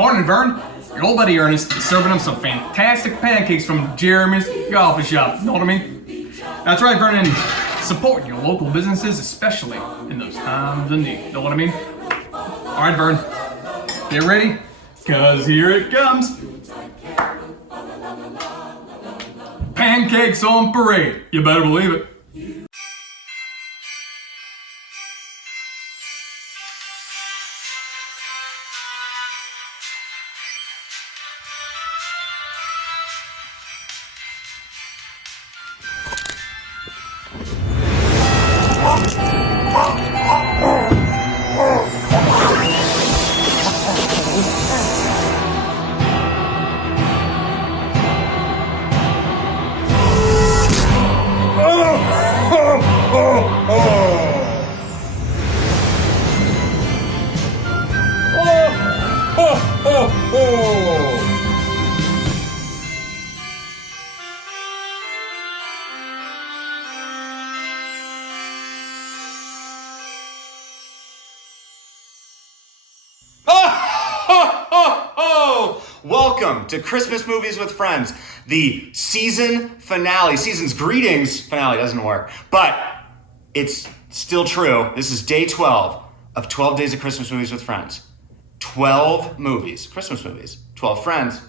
Morning, Vern. Your old buddy Ernest is serving him some fantastic pancakes from Jeremy's coffee shop. Know what I mean? That's right, Vern. And support your local businesses, especially in those times of need. Know what I mean? All right, Vern. Get ready, cause here it comes. Pancakes on parade. You better believe it. Welcome to Christmas Movies with Friends, the season finale. Season's greetings finale doesn't work, but it's still true. This is day 12 of 12 days of Christmas Movies with Friends. 12 movies, Christmas movies, 12 friends,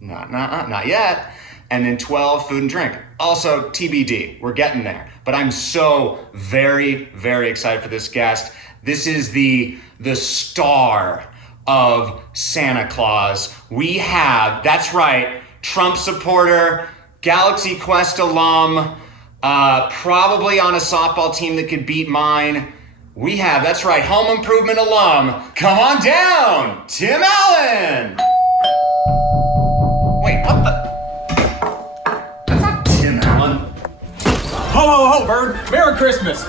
not yet, and then 12 food and drink. Also TBD, we're getting there. But I'm so very, very excited for this guest. This is the star of Santa Claus. We have, that's right, Trump supporter, Galaxy Quest alum, probably on a softball team that could beat mine. We have, that's right, Home Improvement alum. Come on down, Tim Allen. Wait, what the? That's not Tim Allen. Ho, ho, ho, Vern. Merry Christmas.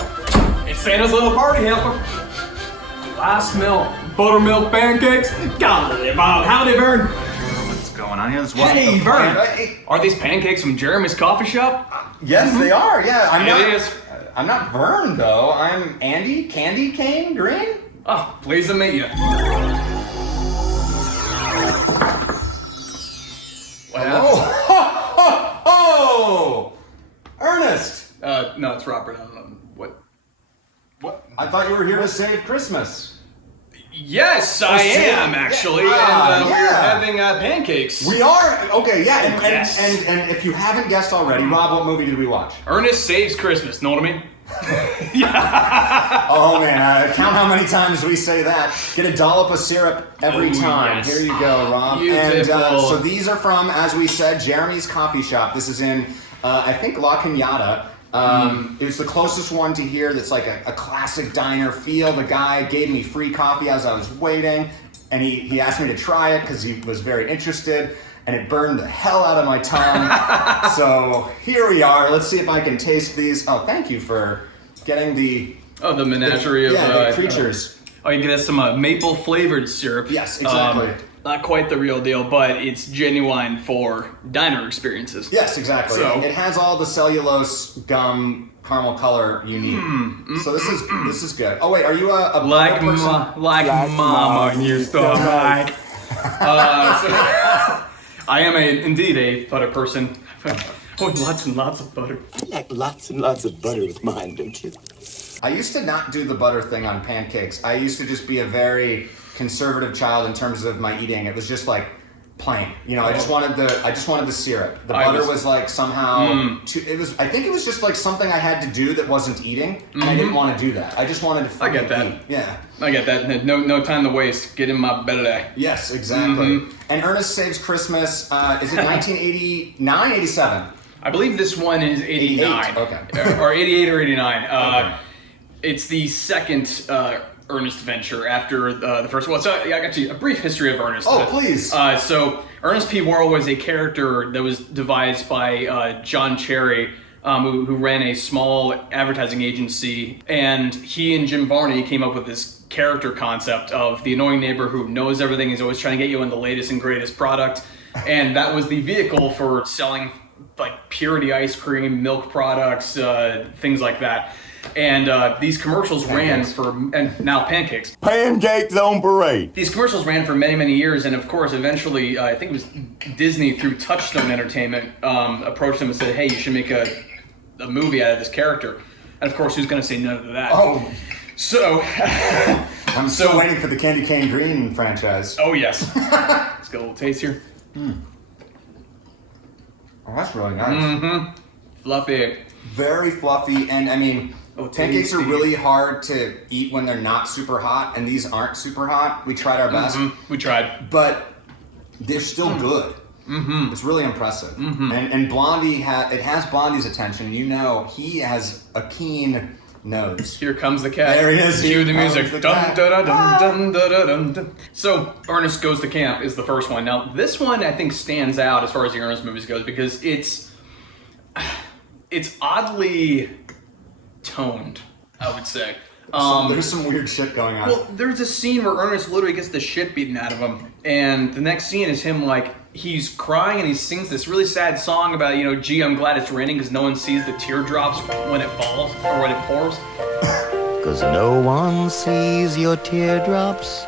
It's Santa's little party helper. I smell buttermilk pancakes. Golly, Bob. Howdy, Vern. What's going on here? Hey, Vern. Are these pancakes from Jeremy's coffee shop? Yes, they are. Yeah, It is. I'm not Vern, though. I'm Andy Candy Cane Greene. Oh, pleased to meet you. Hello. Ho, ho, ho! Ernest! No, it's Robert. I don't know. What? I thought you were here to save Christmas. Yes, I am, actually. We're having pancakes. We are? Okay, yeah. And, Yes. and if you haven't guessed already, Rob, what movie did we watch? Ernest Saves Christmas. Know what I mean? Oh, man. Count how many times we say that. Get a dollop of syrup every time. Yes. Here you go, Rob. Beautiful. And so these are from, as we said, Jeremy's Coffee Shop. This is in, I think, La Cañada. It was the closest one to here that's like a classic diner feel. The guy gave me free coffee as I was waiting, and he asked me to try it because he was very interested, and it burned the hell out of my tongue. So here we are. Let's see if I can taste these. Oh, thank you for getting the menagerie of the creatures. You get some maple flavored syrup. Yes, exactly. Not quite the real deal, but it's genuine for diner experiences. Yes, exactly. So, it has all the cellulose gum caramel color you need. So this is good. Oh wait, are you a like butter person? like mama used to like. I am indeed a butter person. Oh, lots and lots of butter. You like lots and lots of butter with mine, don't you? I used to not do the butter thing on pancakes. I used to just be a very conservative child in terms of my eating. It was just like plain. You know, I just wanted the syrup. The butter was like somehow I think it was just like something I had to do that wasn't eating, and I didn't want to do that. I just wanted to I get that. eat. Yeah. I get that. No time to waste. Get in my bed today. Yes, exactly. And Ernest Saves Christmas, is it 1989, 87? I believe this one is 89. Okay. Or 88 or 89. Okay. It's the second Ernest venture after the first one. So I got you a brief history of Ernest. Oh, please. So Ernest P. Worrell was a character that was devised by John Cherry, who ran a small advertising agency, and he and Jim Varney came up with this character concept of the annoying neighbor who knows everything, is always trying to get you in the latest and greatest product, and that was the vehicle for selling like purity ice cream, milk products, things like that. And these commercials ran for, and now Pancakes. Pancakes on parade. These commercials ran for many, many years, and of course, eventually, I think it was Disney through Touchstone Entertainment approached them and said, hey, you should make a movie out of this character. And of course, who's going to say no to that? Oh. So... I'm still waiting for the Candy Cane Greene franchise. Oh, yes. Let's get a little taste here. Oh, that's really nice. Mm-hmm. Fluffy. Very fluffy, and I mean, pancakes are really hard to eat when they're not super hot, and these aren't super hot. We tried our best. We tried. But they're still good. Mm-hmm. It's really impressive. Mm-hmm. And Blondie, it has Blondie's attention. You know, he has a keen nose. Here comes the cat. There he is. Cue the music. The Dum, cat. da, da, dum, dum, da, da, dum, dum. So, Ernest Goes to Camp is the first one. Now, this one I think stands out as far as the Ernest movies goes because it's oddly toned, I would say. There's some weird shit going on. Well, there's a scene where Ernest literally gets the shit beaten out of him, and the next scene is him he's crying and he sings this really sad song about, gee, I'm glad it's raining because no one sees the teardrops when it falls or when it pours. 'Cause no one sees your teardrops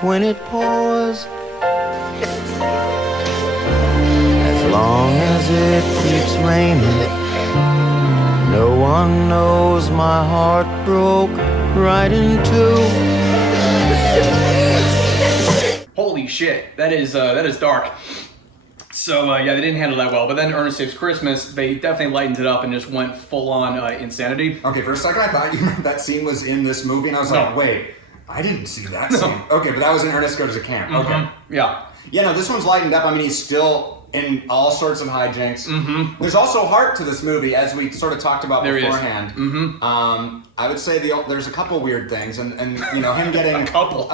when it pours. As long as it keeps raining, no one knows my heart broke right in two. Holy shit, that is dark. So they didn't handle that well. But then Ernest Saves Christmas, they definitely lightened it up and just went full on insanity. Okay, for a second I thought that scene was in this movie, and I was like, wait, I didn't see that scene. Okay, but that was in Ernest Goes to Camp. Okay. Mm-hmm. Yeah. Yeah, no, this one's lightened up. I mean, he's still in all sorts of hijinks. Mm-hmm. There's also heart to this movie, as we sort of talked about beforehand. Mm-hmm. I would say there's a couple weird things, and him getting a couple.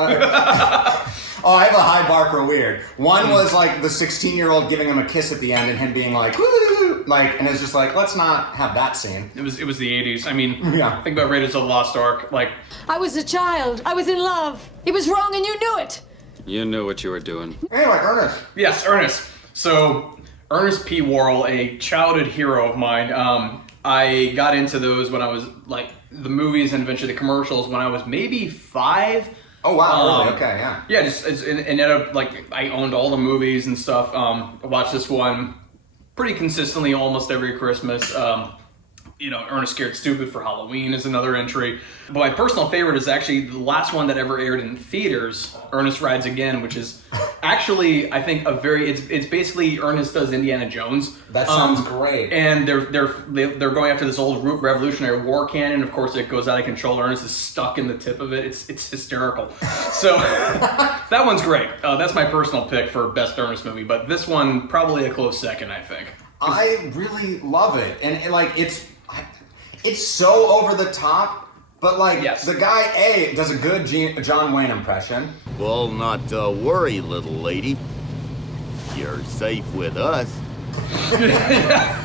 I have a high bar for weird. One was like the 16-year-old giving him a kiss at the end, and him being like, woo, and it's just like, let's not have that scene. It was the 80s. I mean, Yeah. think about Raiders of the Lost Ark. I was a child. I was in love. It was wrong and you knew it. You knew what you were doing. Anyway, Ernest. Yes, Ernest. So, Ernest P. Worrell, a childhood hero of mine. I got into those when I was the movies and eventually the commercials when I was maybe 5. Oh wow! Really? Okay, yeah. Yeah, just and ended up I owned all the movies and stuff. I watched this one pretty consistently almost every Christmas. Ernest Scared Stupid for Halloween is another entry. But my personal favorite is actually the last one that ever aired in theaters, Ernest Rides Again, which is actually, I think, it's basically Ernest does Indiana Jones. That sounds great. And they're going after this old Revolutionary War cannon. Of course, it goes out of control. Ernest is stuck in the tip of it. It's hysterical. So that one's great. That's my personal pick for best Ernest movie. But this one, probably a close second, I think. I really love it, and it's so over the top, but Yes. the guy does a good John Wayne impression. Well, not to worry, little lady. You're safe with us.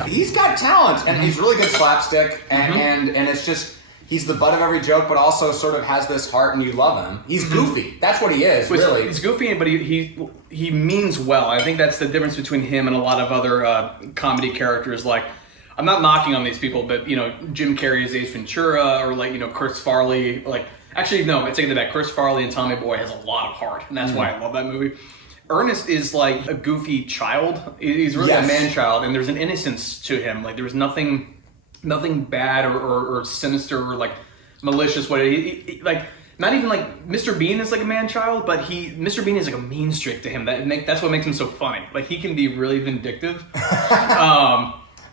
He's got talent, and he's really good slapstick, and it's just he's the butt of every joke, but also sort of has this heart, and you love him. He's goofy. That's what he is, really. He's goofy, but he means well. I think that's the difference between him and a lot of other comedy characters. I'm not knocking on these people, but Jim Carrey's Ace Ventura, or Chris Farley. Actually, no, I take that back. Chris Farley and Tommy Boy has a lot of heart, and that's why I love that movie. Ernest is like a goofy child. He's really a man-child, and there's an innocence to him. There's nothing bad or sinister or malicious. Not even Mr. Bean is like a man-child, but Mr. Bean is like a mean streak to him. That's what makes him so funny. He can be really vindictive.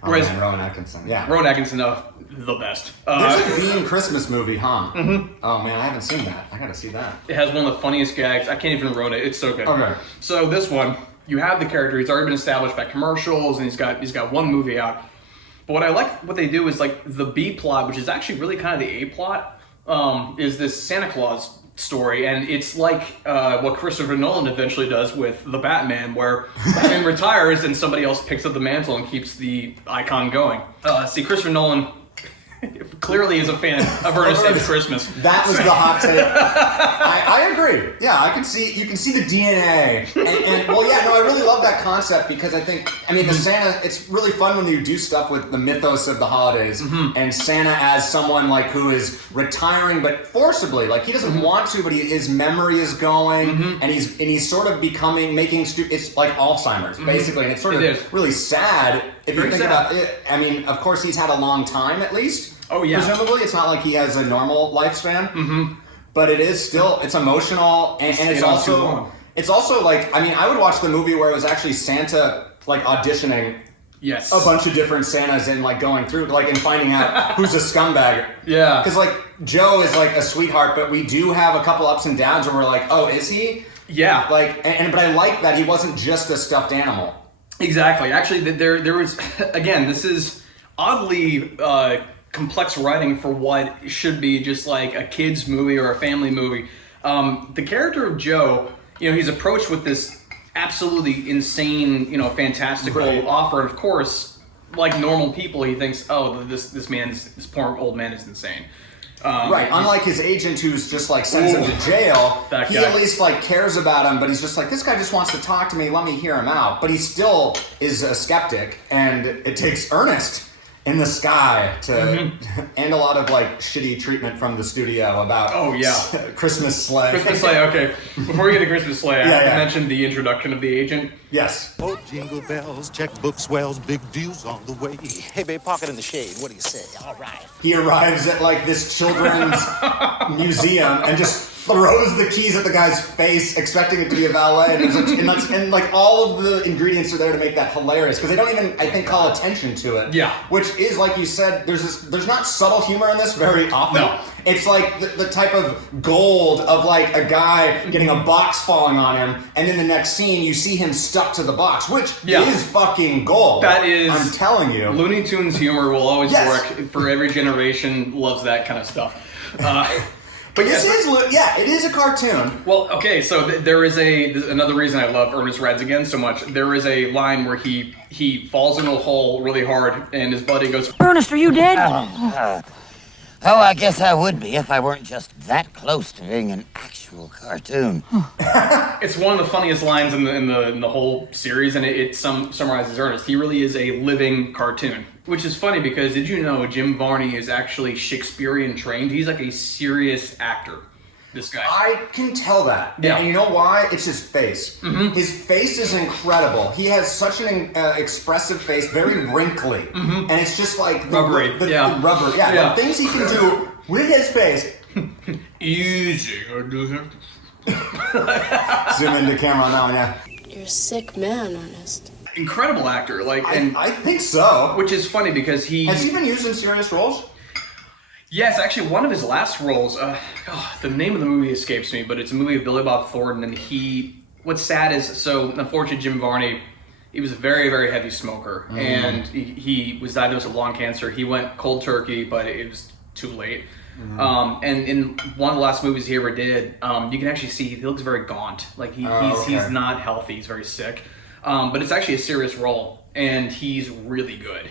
Whereas Rowan Atkinson, yeah. Rowan Atkinson, the best. There's a Bean Christmas movie, huh? Mm-hmm. Oh man, I haven't seen that. I gotta see that. It has one of the funniest gags. I can't even wrote it. It's so good. Okay. So this one, you have the character. He's already been established by commercials, and he's got one movie out. But what I like what they do is the B plot, which is actually really kind of the A plot, is this Santa Claus story, and it's what Christopher Nolan eventually does with the Batman, where Batman retires and somebody else picks up the mantle and keeps the icon going. See, Christopher Nolan, clearly is a fan of Ernest Saves Christmas. That was the hot take. I agree. Yeah, you can see the DNA. And well, yeah, no, I really love that concept because I mean, the Santa, it's really fun when you do stuff with the mythos of the holidays and Santa as someone like who is retiring but forcibly, like he doesn't want to, but his memory is going and he's sort of making it's like Alzheimer's basically, and it's sort of really sad if you think about it. I mean, of course he's had a long time at least. Oh yeah. Presumably, it's not like he has a normal lifespan, but it is still, it's emotional, and it's also like, I mean, I would watch the movie where it was actually Santa like auditioning a bunch of different Santas and like going through like and finding out who's a scumbag. Yeah. Because like Joe is like a sweetheart, but we do have a couple ups and downs where we're like, oh, is he? Yeah. Like, but I like that he wasn't just a stuffed animal. Exactly. Actually, there was again. This is oddly complex writing for what should be just like a kid's movie or a family movie. The character of Joe, he's approached with this absolutely insane, fantastical offer. And of course, like normal people, he thinks, oh, this poor old man is insane. Unlike his agent who's just like sends him to jail, he at least like cares about him, but he's just like, this guy just wants to talk to me, let me hear him out. But he still is a skeptic, and it takes Ernest in the sky to and a lot of like shitty treatment from the studio about Christmas sleigh. Christmas sleigh, okay. Before we get to Christmas sleigh, I have to mention the introduction of the agent. Yes. Oh, jingle bells, checkbook swells, big deals on the way. Hey, babe, pocket in the shade. What do you say? All right. He arrives at like this children's museum and just throws the keys at the guy's face, expecting it to be a valet, and like all of the ingredients are there to make that hilarious because they don't even, I think, call attention to it. Yeah. Which is, like you said, there's not subtle humor in this very often. No. It's like the type of gold of like a guy getting a box falling on him, and then the next scene you see him stuck to the box, which is fucking gold. That is, I'm telling you. Looney Tunes humor will always work for every generation. Loves that kind of stuff. But it is a cartoon. Well, okay, so there is another reason I love Ernest Rides Again so much. There is a line where he falls into a hole really hard, and his buddy goes, Ernest, are you dead? Oh, I guess I would be if I weren't just that close to being an actual cartoon. It's one of the funniest lines in the whole series, and it summarizes Ernest. He really is a living cartoon. Which is funny because did you know Jim Varney is actually Shakespearean trained? He's like a serious actor, this guy. I can tell that. Yeah. And you know why? It's his face. His face is incredible. He has such an expressive face, very wrinkly. And it's just like rubbery. Rubber. Yeah. The things he can do with his face. Easy. Zoom into camera on that one, yeah. You're a sick man, Ernest. Incredible actor, I think so. Which is funny because has he been used in serious roles? Yes, actually, one of his last roles. The name of the movie escapes me, but it's a movie of Billy Bob Thornton, and what's sad is, so unfortunately, Jim Varney, he was a very, very heavy smoker, and he was diagnosed with lung cancer. He went cold turkey, but it was too late. And in one of the last movies he ever did, you can actually see he looks very gaunt. Like he's not healthy. He's very sick. But it's actually a serious role, and he's really good.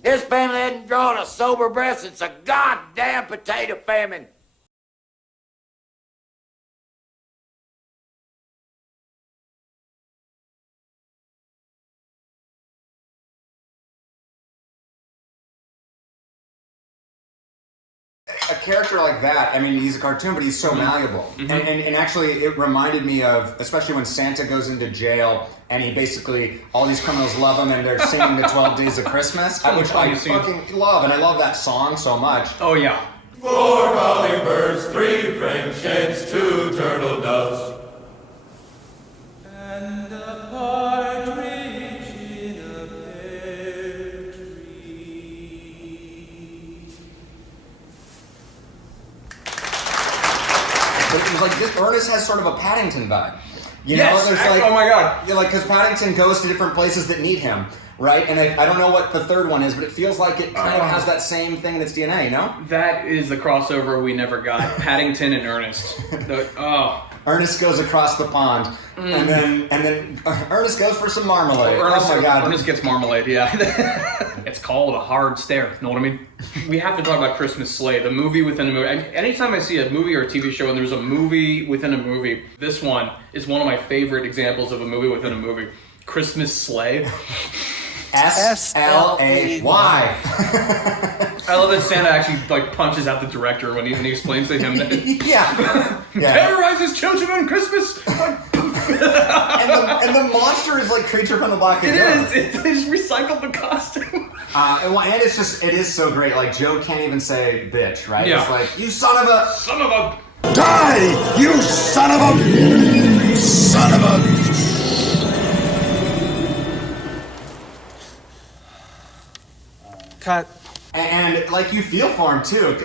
This family hadn't drawn a sober breath since a goddamn potato famine. A character like that, I mean, he's a cartoon, but he's so malleable. And actually, it reminded me of, especially when Santa goes into jail, and he basically, all these criminals love him, and they're singing the 12 Days of Christmas, which I fucking love, and I love that song so much. Oh, yeah. 4 calling birds, 3 French hens, 2 turtle doves. And a partridge in a pear tree. But it was like this. Ernest has sort of a Paddington vibe. You know, there's oh my god, because Paddington goes to different places that need him. right? And I don't know what the third one is, but it feels like it kind of has that same thing in its DNA, no? That is the crossover we never got. Paddington and Ernest. Ernest goes across the pond, and then Ernest goes for some marmalade. Ernest, oh my God! Ernest gets marmalade. Yeah, it's called a hard stare. Know what I mean? We have to talk about Christmas Sleigh, the movie within a movie. Anytime I see a movie or a TV show and there's a movie within a movie, this one is one of my favorite examples of a movie within a movie. Christmas Sleigh. S-L-A-Y. I love that Santa actually like punches out the director when he explains to him that yeah. terrorizes children on Christmas. and the monster is like Creature from the Black Lagoon. It is. They just recycled the costume. And it is so great. Like Joe can't even say bitch, right? Yeah. It's like, you son of a Die, you son of a... Cut. And like you feel for him too,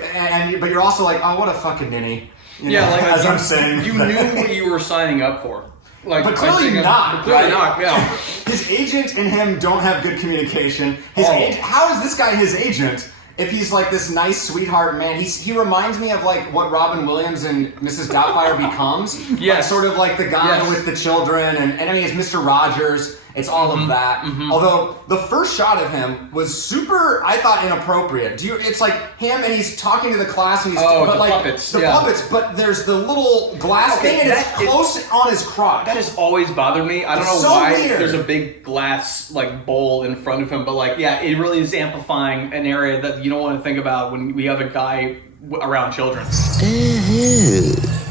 but you're also like, oh, what a fucking ninny. As I'm saying, you knew what you were signing up for. Like, but clearly not. Clearly not. Yeah. His agent and him don't have good communication. How is this guy his agent? If he's like this nice sweetheart man, he reminds me of like what Robin Williams and Mrs. Doubtfire becomes. Yes. Like, sort of like the guy with the children, and I mean it's Mr. Rogers. It's all of that. Mm-hmm. Although the first shot of him was super, I thought, inappropriate. It's like him and he's talking to the class and he's puppets. Puppets, but there's the little glass thing and it's close on his crotch. That has always bothered me. I don't know why there's a big glass like bowl in front of him, but like it really is amplifying an area that you don't want to think about when we have a guy around children.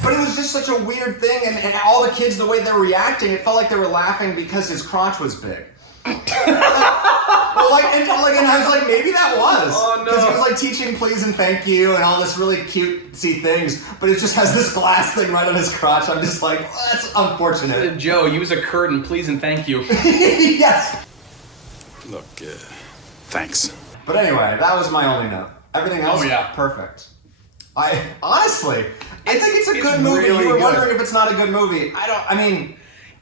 But it was just such a weird thing, and all the kids, the way they were reacting, it felt like they were laughing because his crotch was big. And I was like, maybe that was. Oh, no. Because he was like teaching please and thank you and all this really cutesy things, but it just has this glass thing right on his crotch. I'm just like, well, that's unfortunate. Joe, use a curtain, please and thank you. Yes. Look, thanks. But anyway, that was my only note. Everything else, perfect. I think it's a good movie. Really you were good. wondering if it's not a good movie.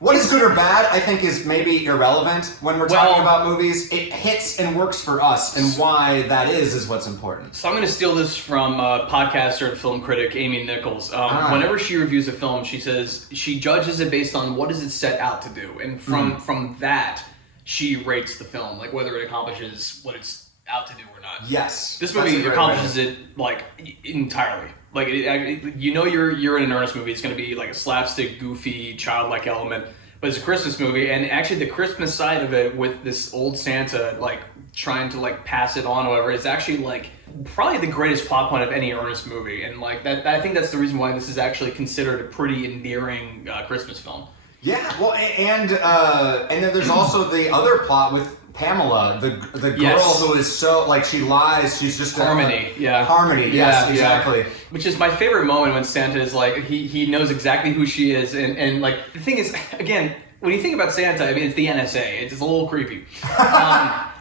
What is good or bad, I think, is maybe irrelevant when we're talking about movies. It hits and works for us, and why that is what's important. So I'm going to steal this from podcaster and film critic Amy Nichols. Whenever she reviews a film, she says she judges it based on what is it set out to do, and from that, she rates the film, like whether it accomplishes what it's out to do or not. Yes. This movie accomplishes it like entirely. Like you're in an Ernest movie. It's going to be like a slapstick, goofy, childlike element, but it's a Christmas movie, and actually the Christmas side of it with this old Santa like trying to like pass it on, or whatever, is actually like probably the greatest plot point of any Ernest movie, and like that. I think that's the reason why this is actually considered a pretty endearing Christmas film. Yeah. Well, and then there's also the other plot with Pamela, the girl who is so like she lies. She's just Harmony. Harmony. Yes, exactly. Which is my favorite moment when Santa is like he knows exactly who she is, and like the thing is, again, when you think about Santa, I mean it's the NSA. It's a little creepy.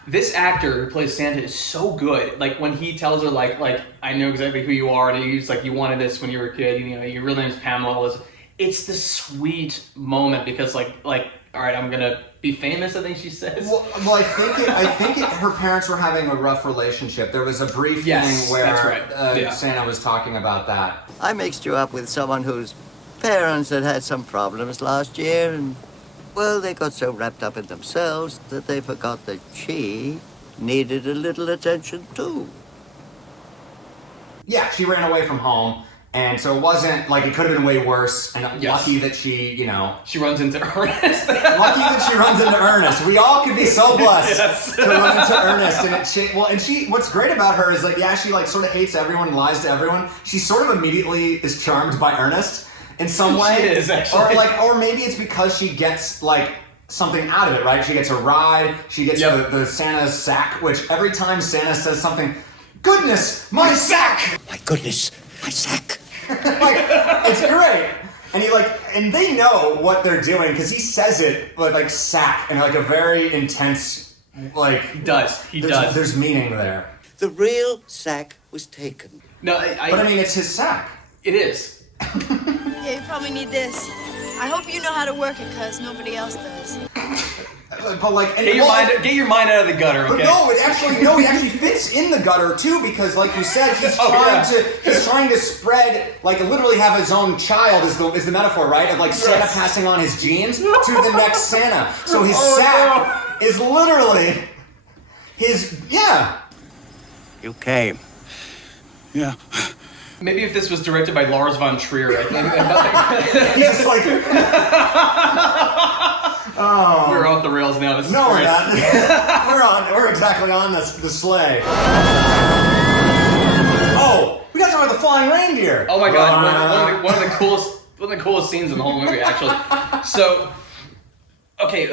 This actor who plays Santa is so good. Like when he tells her like I know exactly who you are, and he's like, you wanted this when you were a kid. You know, your real name's Pamela. It's the sweet moment because like all right, I'm gonna be famous, I think she says. Well, I think her parents were having a rough relationship. There was a brief thing where Santa was talking about that. I mixed you up with someone whose parents had some problems last year, and, well, they got so wrapped up in themselves that they forgot that she needed a little attention, too. Yeah, she ran away from home. And so it wasn't, like, it could have been way worse, and lucky that she, She runs into Ernest. Lucky that she runs into Ernest. We all could be so blessed to run into Ernest. And what's great about her is, like, she, like, sort of hates everyone and lies to everyone. She sort of immediately is charmed by Ernest in some way. She is, actually. Or maybe it's because she gets, like, something out of it, right? She gets a ride, she gets the Santa's sack, which every time Santa says something, goodness, my sack! My goodness, my sack! Like, it's great. And they know what they're doing because he says it with like sack and like a very intense like. He does. There's meaning there. The real sack was taken. No, but I mean, it's his sack. It is. Yeah, you probably need this. I hope you know how to work it, cause nobody else does. But like, and get your mind out of the gutter, okay? But no, he actually fits in the gutter too, because like you said, he's trying to spread, like literally have his own child is the metaphor, right? Of like Santa passing on his genes to the next Santa. So his sack is literally his You came. Yeah. Maybe if this was directed by Lars von Trier, I think. He's just like. Oh. We're off the rails now. This is no, great. we're not. We're exactly on the sleigh. Oh, we got to talk about the flying reindeer. Oh my god, one of the coolest scenes in the whole movie, actually. So, okay,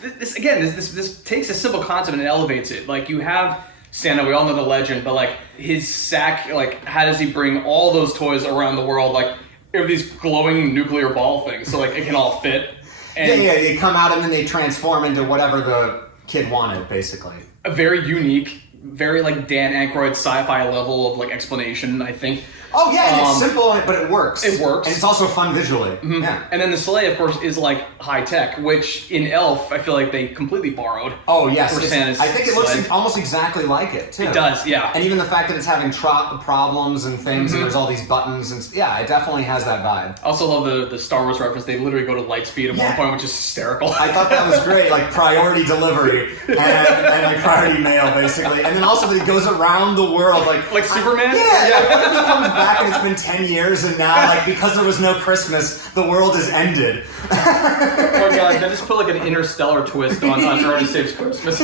this takes a simple concept and elevates it. Like, you have Santa, we all know the legend, but like his sack, like how does he bring all those toys around the world? Like, there are these glowing nuclear ball things, so like it can all fit. And they come out and then they transform into whatever the kid wanted, basically. A very unique, very like Dan Aykroyd sci-fi level of like explanation, I think. Oh yeah, and it's simple, but it works. It works. And it's also fun visually. Mm-hmm. Yeah. And then the sleigh, of course, is like high tech, which in Elf, I feel like they completely borrowed. Oh yes, for Santa's I think it looks sled. almost exactly like it too. It does, yeah. And even the fact that it's having problems and things, and there's all these buttons, and it definitely has that vibe. I also love the Star Wars reference. They literally go to light speed at one point, which is hysterical. I thought that was great, like priority delivery and like priority mail, basically. And then also that it goes around the world, like Superman. What if he comes back and it's been 10 years and now, like, because there was no Christmas, the world is ended. Oh my god, they just put like an interstellar twist on Ernest Saves Christmas.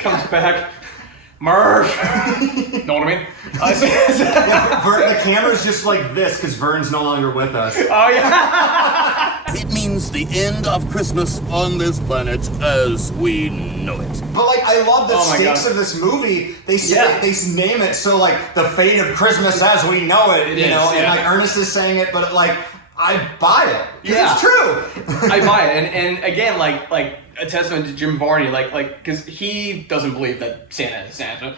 Comes back, Murph. Know what I mean? The camera's just like this because Vern's no longer with us. Oh yeah. It means the end of Christmas on this planet as we know it. But like, I love the stakes of this movie. They say they name it so like the fate of Christmas as we know it. And like Ernest is saying it, but like I buy it. It's true. I buy it, and again, like a testament to Jim Varney, like because he doesn't believe that Santa is Santa,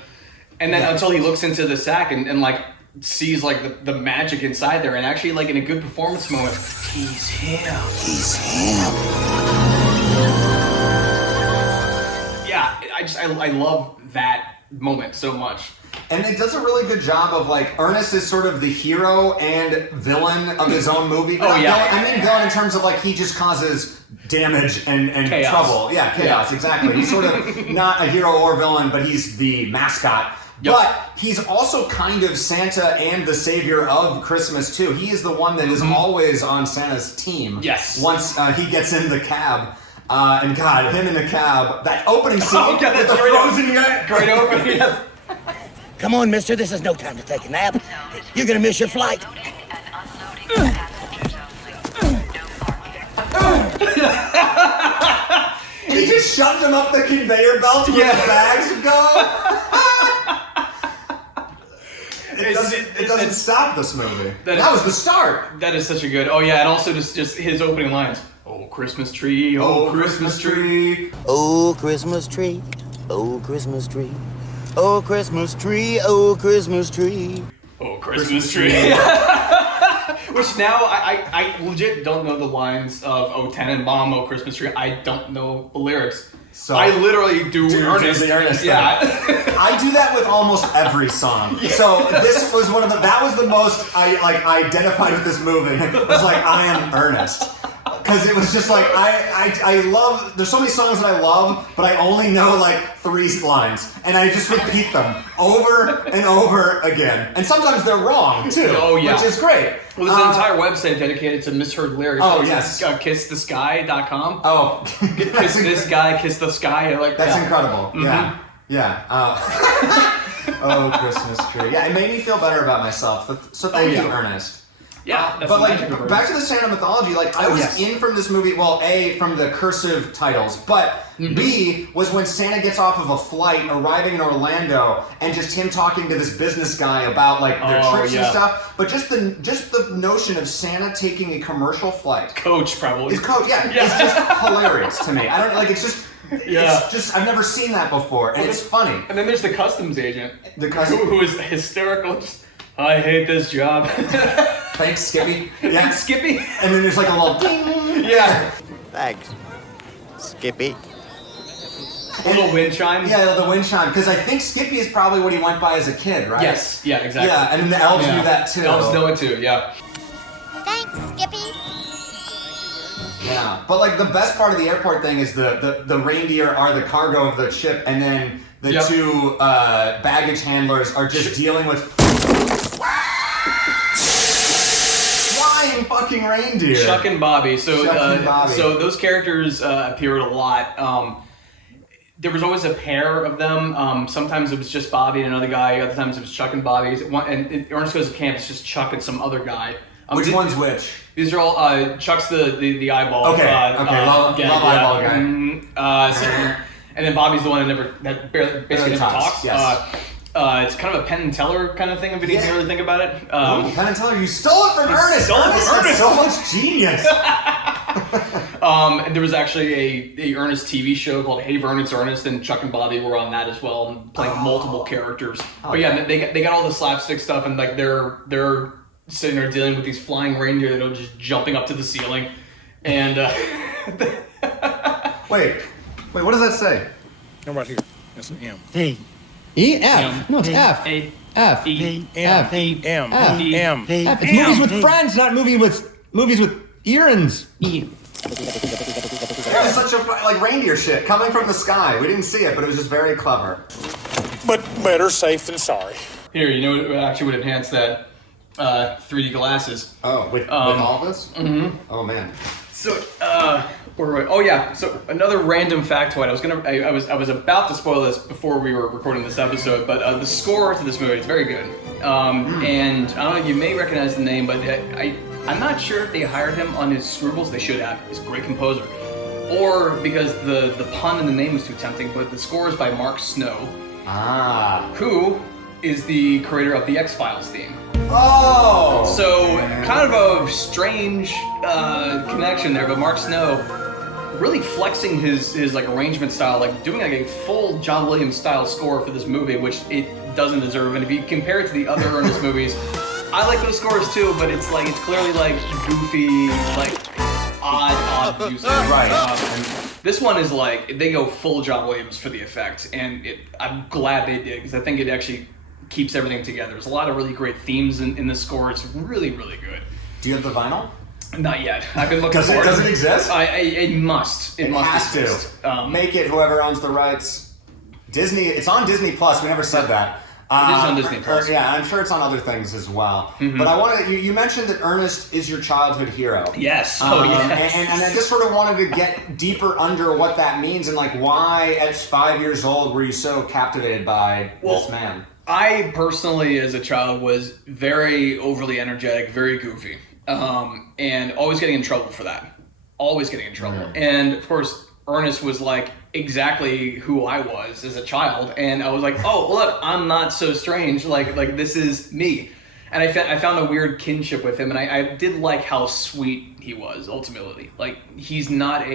and then until he looks into the sack and like sees like the magic inside there, and actually like in a good performance moment, he's him. He's him. Yeah, I love that moment so much. And it does a really good job of like Ernest is sort of the hero and villain of his own movie. But villain, I mean villain in terms of like he just causes damage and chaos. Trouble. Yeah, chaos, exactly. He's sort of not a hero or villain, but he's the mascot. Yep. But he's also kind of Santa and the savior of Christmas too. He is the one that is always on Santa's team. Yes. Once he gets in the cab. And God, him in the cab, that opening scene with the frozen guy. Great opening. Come on, mister, this is no time to take a nap. You're gonna miss your flight. And he just shoved him up the conveyor belt where the bags go. It doesn't stop this movie. That was the start. That is such a good. Oh yeah, and also just his opening lines. Oh Christmas tree, oh Christmas tree. Oh Christmas tree, oh Christmas tree. Oh Christmas tree, oh Christmas tree. Oh Christmas tree. Which now I legit don't know the lines of Oh Tannenbaum, Oh Christmas Tree. I don't know the lyrics. So I literally do Ernest. The Ernest yeah. I do that with almost every song. Yeah. So this was that was the most I identified with this movie. It was like I am Ernest. Because it was just like, I love, there's so many songs that I love, but I only know like 3 lines. And I just repeat them over and over again. And sometimes they're wrong too, which is great. Well, there's an entire website dedicated to misheard lyrics. Oh, yes. KissTheSky.com. Oh. Kiss this guy, kiss the sky. That's incredible. Mm-hmm. Yeah. Oh, Christmas tree. Yeah, it made me feel better about myself. So thank you, Ernest. Yeah, but like back to the Santa mythology, like I was in from this movie. Well, A, from the cursive titles, but B was when Santa gets off of a flight, arriving in Orlando, and just him talking to this business guy about like their trips and stuff. But just the notion of Santa taking a commercial flight, Coach probably. His coach, it's just hilarious to me. I don't like it's just. It's just I've never seen that before, and it's funny. And then there's the customs agent, who is hysterical. Just, I hate this job. Thanks, Skippy. Yeah, Skippy. And then there's like a little ding. Yeah. Thanks, Skippy. A little wind chime. Yeah, the wind chime. Because I think Skippy is probably what he went by as a kid, right? Yes. Yeah. Exactly. Yeah, and then the elves knew that too. Elves know it too. Yeah. Thanks, Skippy. Yeah, but like the best part of the airport thing is the reindeer are the cargo of the ship, and then the two baggage handlers are just dealing with flying fucking reindeer. Chuck and Bobby. So Bobby. so those characters appeared a lot. There was always a pair of them. Sometimes it was just Bobby and another guy. Other times it was Chuck and Bobby. And Ernest Goes to Camp, it's just Chuck and some other guy. Which one's which? These are all Chuck's the eyeball. Okay. Love eyeball guy. And then Bobby's the one that basically never talks. Yes. It's kind of a Penn and Teller kind of thing if you didn't really think about it. Penn and Teller, you stole it from Ernest. Ernest. So much genius. And there was actually a Ernest TV show called Hey Vern, It's Ernest, and Chuck and Bobby were on that as well, and playing multiple characters. But yeah, they got all the slapstick stuff, and like they're sitting there dealing with these flying reindeer that are just jumping up to the ceiling, and wait, what does that say? No, right here. That's an M. Hey. E F. No, it's F. A F. E M. E M. E M. F. It's movies with friends, not movies with errands. It was such a reindeer shit coming from the sky. We didn't see it, but it was just very clever. But better safe than sorry. Here, you know what actually would enhance that 3D glasses. Oh, with all this? Mm-hmm. Oh man. So, oh yeah. So another random factoid. I was about to spoil this before we were recording this episode, but the score to this movie is very good. And I don't know, you may recognize the name, but I'm not sure if they hired him on his Screwballs. They should have. He's a great composer. Or because the pun in the name was too tempting, but the score is by Mark Snow. Who is the creator of the X-Files theme. Oh! So, kind of a strange connection there, but Mark Snow really flexing his like arrangement style, like doing like a full John Williams style score for this movie, which it doesn't deserve. And if you compare it to the other Ernest movies, I like those scores too, but it's clearly like goofy, like odd music. Right. This one is like, they go full John Williams for the effect, and I'm glad they did, because I think it actually keeps everything together. There's a lot of really great themes in the score. It's really, really good. Do you have the vinyl? Not yet. I've been looking for it. Does it exist? It must. It must exist. Make it, whoever owns the rights. Disney, it's on Disney Plus. We never said that. It is on Disney Plus. Yeah, I'm sure it's on other things as well. Mm-hmm. But you mentioned that Ernest is your childhood hero. Yes. Yes. And I just sort of wanted to get deeper under what that means and like why at 5 years old were you so captivated by this man? I personally, as a child, was very overly energetic, very goofy, and always getting in trouble for that. Always getting in trouble. Mm-hmm. And of course, Ernest was like exactly who I was as a child, and I was like, oh, look, I'm not so strange. Like this is me. And I found a weird kinship with him, and I did like how sweet he was ultimately. Like he's not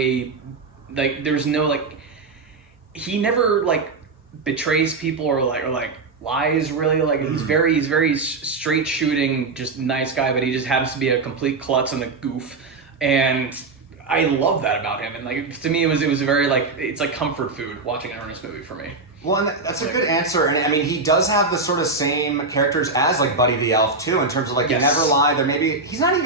there's no he never betrays people or lies really. He's very straight shooting, just nice guy, but he just happens to be a complete klutz and a goof, and I love that about him. And to me, it was a very it's like comfort food watching an Ernest movie for me. Well, and that's a good answer. And I mean, he does have the sort of same characters as Buddy the Elf too, in terms of he never lied. There maybe he's not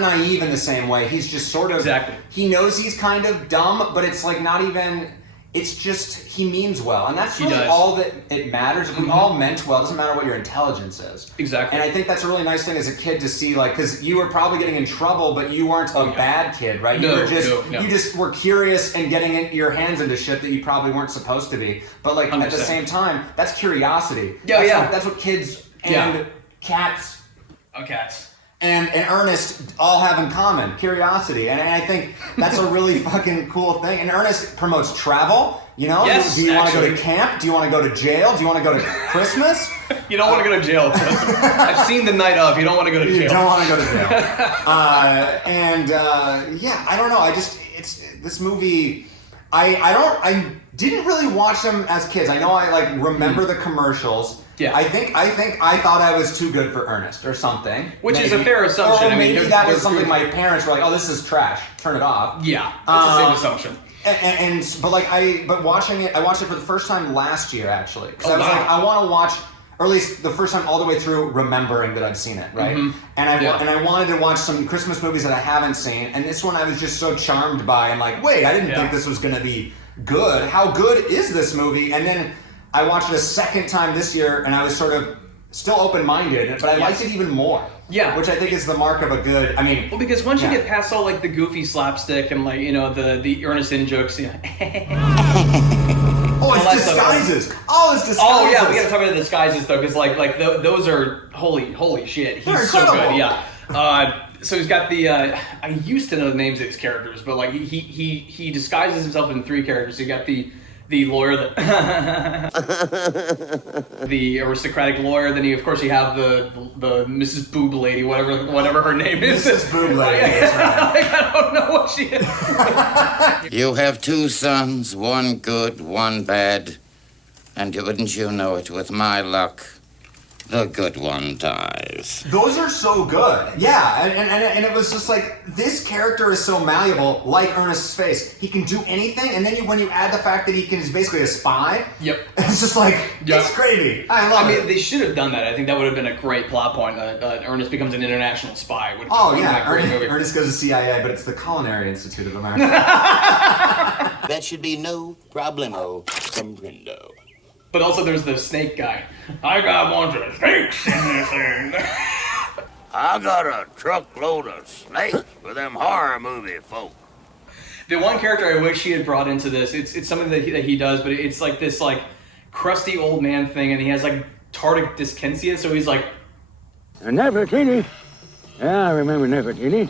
naive in the same way. He's just sort of he knows he's kind of dumb, but it's not even. It's just he means well, and that's really all that it matters. If we all meant well, it doesn't matter what your intelligence is. Exactly. And I think that's a really nice thing as a kid to see, because you were probably getting in trouble, but you weren't a bad kid, right? No, you just were curious and getting your hands into shit that you probably weren't supposed to be. But at the same time, that's curiosity. That's what kids and cats. Oh, cats. And Ernest all have in common, curiosity. And I think that's a really fucking cool thing. And Ernest promotes travel, Yes, do you want to go to camp? Do you want to go to jail? Do you want to go to Christmas? You don't want to go to jail. I've seen The Night Of. You don't want to go to jail. You don't want to go to jail. I don't know. This movie, I didn't really watch them as kids. I know I like remember the commercials. Yeah. I think I thought I was too good for Ernest or something. Which is a fair assumption. Or maybe I mean, that was something my parents were like, "Oh, this is trash. Turn it off." Yeah, that's the same assumption. But watching it, I watched it for the first time last year actually, because I was wow. like, I want to watch, or at least the first time all the way through, remembering that I've seen it, right? Mm-hmm. And I wanted to watch some Christmas movies that I haven't seen, and this one I was just so charmed by. I'm like, wait, I didn't think this was gonna be good. How good is this movie? And then I watched it a second time this year, and I was sort of still open-minded, but I liked it even more. Yeah, which I think is the mark of a good. I mean, well, because once you get past all like the goofy slapstick and like the Ernest in jokes, oh, it's disguises. Oh, it's disguises. Oh yeah, we gotta talk about the disguises though, because like those are holy shit. He's so good. Yeah. So he's got the. I used to know the names of these characters, but like he disguises himself in 3 characters. You got the lawyer, the aristocratic lawyer. Then you have the Mrs. Boob Lady, whatever her name is. Mrs. Boob Lady. I don't know what she is. You have 2 sons, one good, one bad. And wouldn't you know it, with my luck, the good one dies. Those are so good. Yeah, and it was just like, this character is so malleable, like Ernest's face. He can do anything, and then when you add the fact that he's basically a spy, it's just like, it's crazy. I mean, they should have done that. I think that would have been a great plot point. Ernest becomes an international spy. Ernest goes to CIA, but it's the Culinary Institute of America. That should be no problemo from Brindo. But also there's the snake guy. I got a bunch of snakes in this thing. I got a truckload of snakes for them horror movie folk. The one character I wish he had brought into this, it's something that he does, but it's like this like crusty old man thing, and he has like tardic dyskinesia, so he's like... Nefertiti. Yeah, I remember Nefertiti.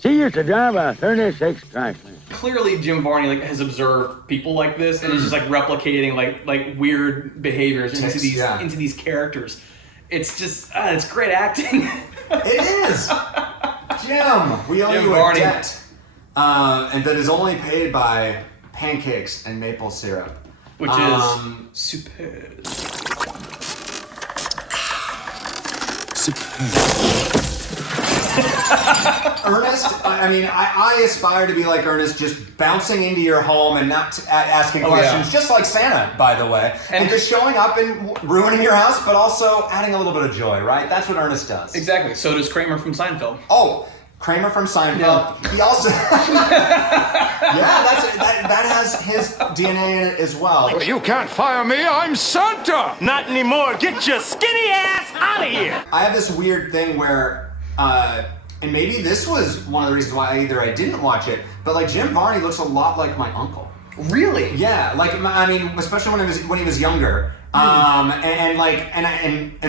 She used to drive a 36 Chrysler. Clearly, Jim Varney has observed people like this, and is just like replicating like weird behaviors into these characters. It's just it's great acting. It is. Jim, we owe you a debt, and that is only paid by pancakes and maple syrup, which is superb. Ernest, I mean, I aspire to be like Ernest, just bouncing into your home and not asking questions, just like Santa, by the way. And just showing up and ruining your house, but also adding a little bit of joy, right? That's what Ernest does. Exactly. So does Kramer from Seinfeld. Oh, Kramer from Seinfeld. Yeah. He also... that has his DNA in it as well. Well, you can't fire me, I'm Santa! Not anymore, get your skinny ass out of here! I have this weird thing where... and maybe this was one of the reasons why I didn't watch it, but like Jim Varney looks a lot like my uncle. Really? Yeah, like I mean, especially when he was younger. And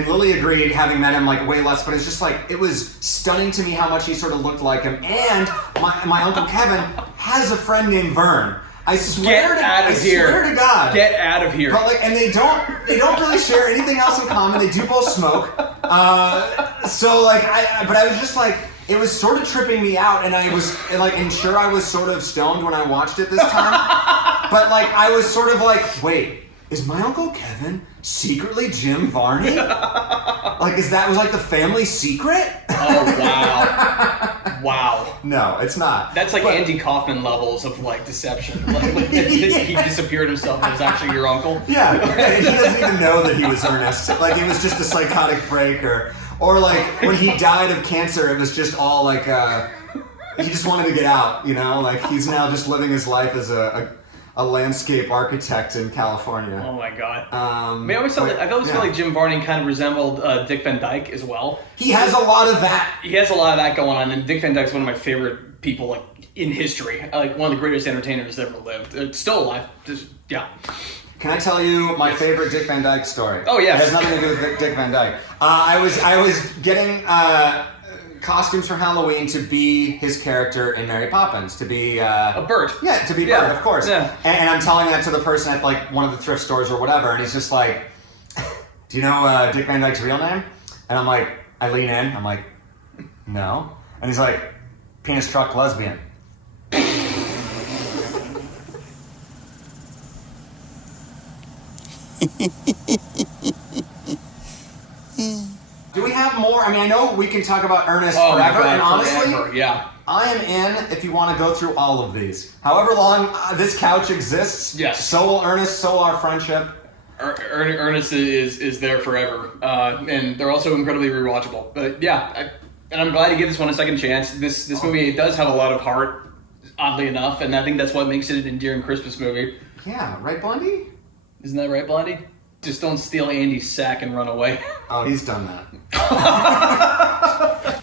Lily agreed, having met him like way less, but it's just like it was stunning to me how much he sort of looked like him. And my Uncle Kevin has a friend named Vern. I swear to God. Get out of here. But like, and they don't really share anything else in common. They do both smoke. So like, but I was just like, it was sort of tripping me out, and I was like, and sure, I was sort of stoned when I watched it this time. But like, I was sort of like, wait, is my Uncle Kevin secretly Jim Varney? Like, was like the family secret? Oh wow. Wow. No, it's not. That's like Andy Kaufman levels of like deception. Like he disappeared himself and was actually your uncle. Yeah, and he doesn't even know that he was Ernest. Like it was just a psychotic break, or like when he died of cancer, it was just all like he just wanted to get out, you know? Like he's now just living his life as a landscape architect in California. Oh my God. I always felt like Jim Varney kind of resembled Dick Van Dyke as well. He has a lot of that. He has a lot of that going on, and Dick Van Dyke's one of my favorite people like in history. Like one of the greatest entertainers that ever lived. Still alive. Can I tell you my favorite Dick Van Dyke story? Oh yeah. It has nothing to do with Dick Van Dyke. I was getting costumes for Halloween to be his character in Mary Poppins, to be a bird. Yeah, to be Bird, of course. Yeah. And I'm telling that to the person at like one of the thrift stores or whatever, and he's just like, "Do you know Dick Van Dyke's real name?" And I'm like, I lean in, I'm like, "No." And he's like, "Penis truck lesbian." more. I mean, I know we can talk about Ernest Oh my forever, God, and honestly, forever, yeah. I am in if you want to go through all of these. However long this couch exists, Yes. so will Ernest, so will our friendship. Ernest is there forever, and they're also incredibly rewatchable. But yeah, and I'm glad to give this one a second chance. This movie, it does have a lot of heart, oddly enough, and I think that's what makes it an endearing Christmas movie. Yeah, right, Blondie? Isn't that right, Blondie? Just don't steal Andy's sack and run away. Oh, he's done that.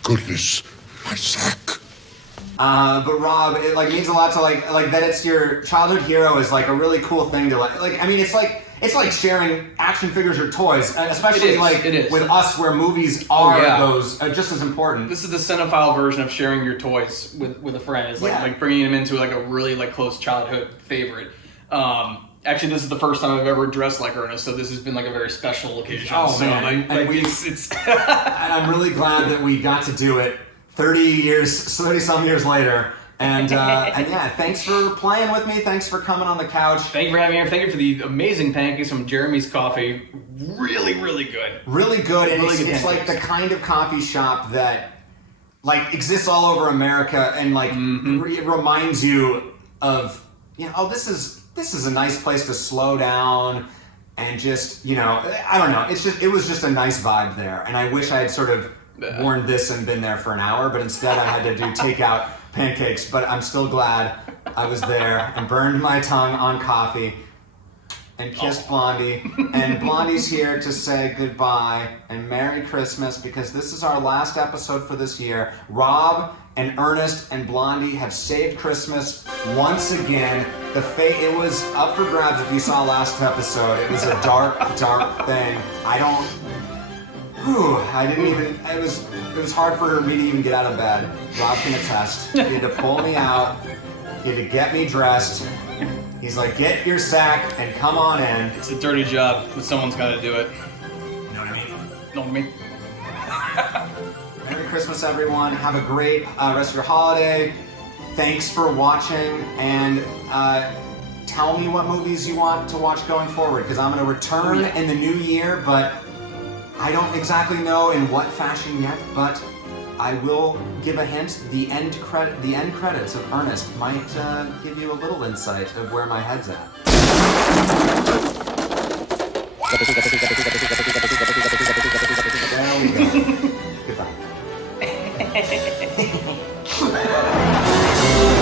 Goodness, my sack. But Rob, it like means a lot to like that it's your childhood hero is like a really cool thing to like I mean it's like sharing action figures or toys, especially It is. with us where movies are yeah. those just as important. This is the cinephile version of sharing your toys with a friend. It's like bringing them into like a really like close childhood favorite. Actually, this is the first time I've ever dressed like Ernest, so this has been like a very special occasion. Oh so, man, and it's and I'm really glad that we got to do it 30 some years later. And yeah, thanks for playing with me. Thanks for coming on the couch. Thank you for having me here. Thank you for the amazing pancakes from Jeremy's Coffee. Really, really good. Really good. And Really good it's like the kind of coffee shop that like exists all over America and like it reminds you of, this is a nice place to slow down and just, I don't know. It was just a nice vibe there. And I wish I had sort of worn this and been there for an hour, but instead I had to do takeout pancakes. But I'm still glad I was there and burned my tongue on coffee and kissed Blondie. And Blondie's here to say goodbye and Merry Christmas because this is our last episode for this year. Rob and Ernest and Blondie have saved Christmas once again. It was up for grabs if you saw last episode. It was a dark, dark thing. It was hard for me to even get out of bed. Rob can attest. He had to pull me out. He had to get me dressed. He's like, get your sack and come on in. It's a dirty job, but someone's got to do it. You know what I mean? Know what I mean? Merry Christmas, everyone. Have a great rest of your holiday. Thanks for watching, and tell me what movies you want to watch going forward, because I'm going to return in the new year, but I don't exactly know in what fashion yet, but I will give a hint. The end credits of Ernest might give you a little insight of where my head's at. There we go. Goodbye.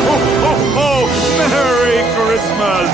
Ho, ho, ho! Merry Christmas!